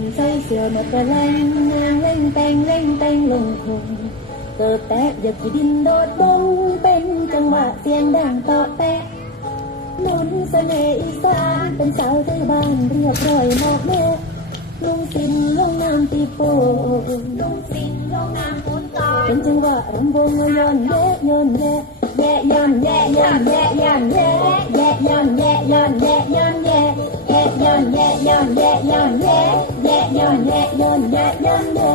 นใส่เสือมากระแลงนางเล่งแตงเล่งแตงลงคงเกิดแตะอยากขี้ดินโดดบงเป็นจังหวะเสียงดังต่อแตะนุนเสน่ห์อีสานเป็นสาวไทยบ้านเรียบร้อยหมอกแม่ลุงสินลงน้ำตีโป่งลุงสิงลงน้ำพุนก่อนเป็นจังหวะรำวงย้อนแย่ย้อนแย่แย่ย้อนแย่ย้อนแย่ย้อนแย่แย่ย้อนแย่ย้อนแย่ย้อนแย่แย่ย้ อนแย่ย้อนแย่ย้อนแย่แย่ย้อนแย่ย้อนแย่ย้อนแย่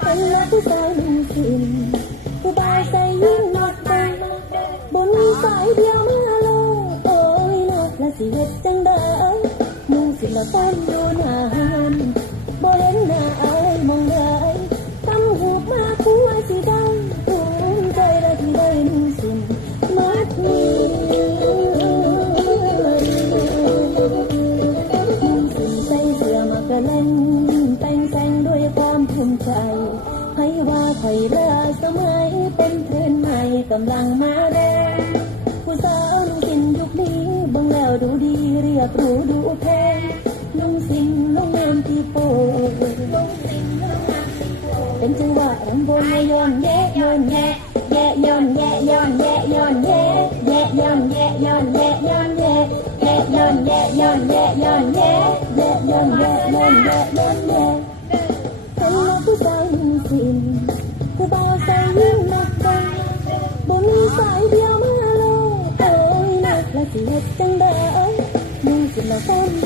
เป็นรักผู้สาวหนุ่มสินผู้บ่าวใส่ยิ่งนอดไปบนสายเดียวมาโลโอ้ยนอดละสิเฮ็ดจังได้มุ่งสิละต้น มภูมิใจให้ว่าไทยเรือสมัยเป็นเทรนใหม่กำลังมาแรงผู้สาวนุ่งสินยุคนี้บังแล้วดูดีเรียบรู้ดูแพงนุ่งสินลงน้ำที่โป่งลุงสิงลงน้ำสิงโปเป็นจังหวะรำวงย้อนแย่ย้อนแย่แย่ย้อนแย่ย้อนแย่ย้อนแย่แย่ย้อนแย่ย้อนแย่ย้อนแย่แย่ย้อนแย่ย้อนแย่ย้อนแย่ นุ่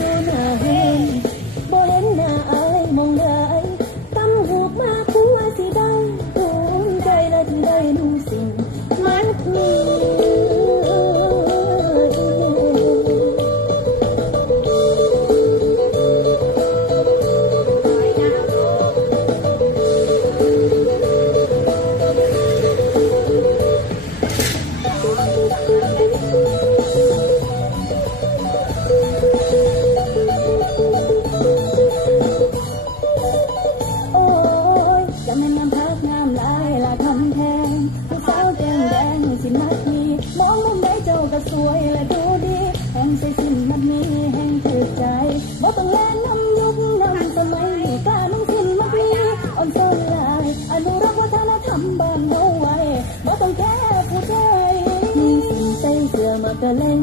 ระเล่น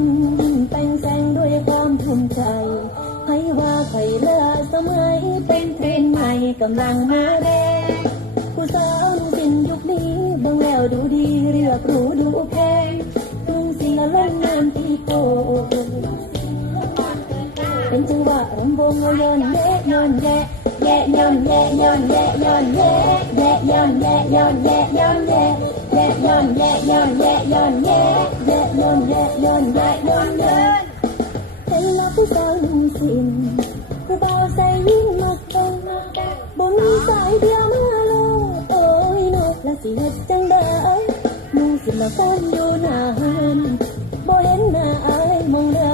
แต่งแสงด้วยความภูมิใจ ให้ว่าใครเลือสมัยเป็นเทรนด์ใหม่กำลังมาแรงผู้สาวนุ่งสิ้นยุคนี้บางแล้วดูดีเรียบรูดูแพงนุ่งสินละล่นงามที่โตเป็นจังหวะรำวงย้อนแย้อนแย่แย่ย้อนแย่ย้อนแย่ย้อนแย่ย้อนแย่ย้อนแย่ย้อนแย่ย้อนแย่ย้อนแย่ย้อนแย่แย่ย้อนแย่ย้อนแย่ย้อนแย่เงยเงมักตรงยเดียวมาโลโอ้ยนกและ สิเฮ็ดจังได้นุ่งสินละฟ้อนอยู่หน้าเฮือนบ่เห็นหน้าอายมองได้